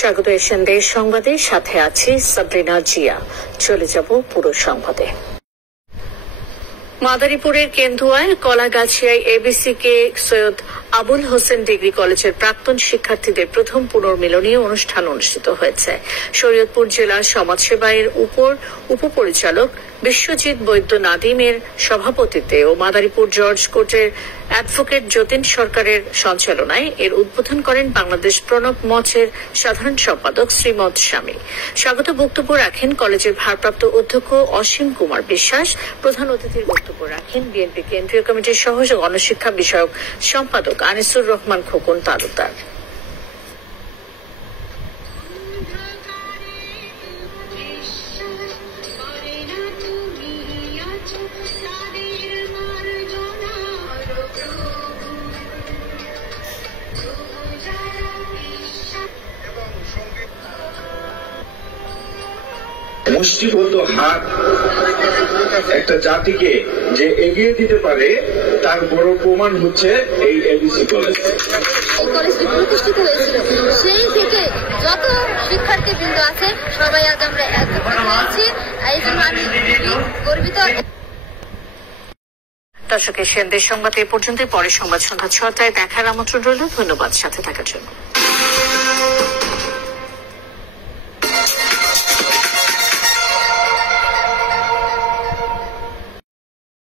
স্বাগত এশিয়ান দেশ সংবাদে, সাথে আছি সাবরিনা জিয়া। চলে যাব পুরো সংবাদে। মাদারীপুরের কেন্দুয়ায় কলাগাছিয়ায় এবিসি কে সৈয়দ আবুল হোসেন ডিগ্রি কলেজের প্রাক্তন শিক্ষার্থীদের প্রথম পুনর্মিলনী অনুষ্ঠান অনুষ্ঠিত হয়েছে। শরীয়তপুর জেলা সমাজসেবায়ের উপপরিচালক বিশ্বজিৎ বৈদ্য নাদিমের সভাপতিত্বে ও মাদারীপুর জর্জ কোর্টের অ্যাডভোকেট যতীন সরকারের সঞ্চালনায় এর উদ্বোধন করেন বাংলাদেশ প্রণব মঞ্চের সাধারণ সম্পাদক শ্রীমৎ স্বামী। স্বাগত বক্তব্য রাখেন কলেজের ভারপ্রাপ্ত অধ্যক্ষ অসীম কুমার বিশ্বাস। প্রধান অতিথির বক্তব্য রাখেন বিএনপি কেন্দ্রীয় কমিটির সহ গণশিক্ষা বিষয়ক সম্পাদক আনিসুর রহমান খোকন তালুকদার। মুষ্টিবদ্ধ হাত একটা জাতিকে যে এগিয়ে দিতে পারে তার বড় প্রমাণ হচ্ছে এই এবিসি কলেজ। এই কলেজটি প্রতিষ্ঠিত হয়েছিল, সেই থেকে যত শিক্ষার্থী বৃন্দ আছে সবাই আজ আমরা পেয়েছি, এই জন্য আমি গর্বিত। দর্শক, এশিয়ান দেশ সংবাদ এ পর্যন্ত। পরের সংবাদ সন্ধ্যা ৬টায় দেখার আমন্ত্রণ রইল। ধন্যবাদ সাথে থাকার জন্য।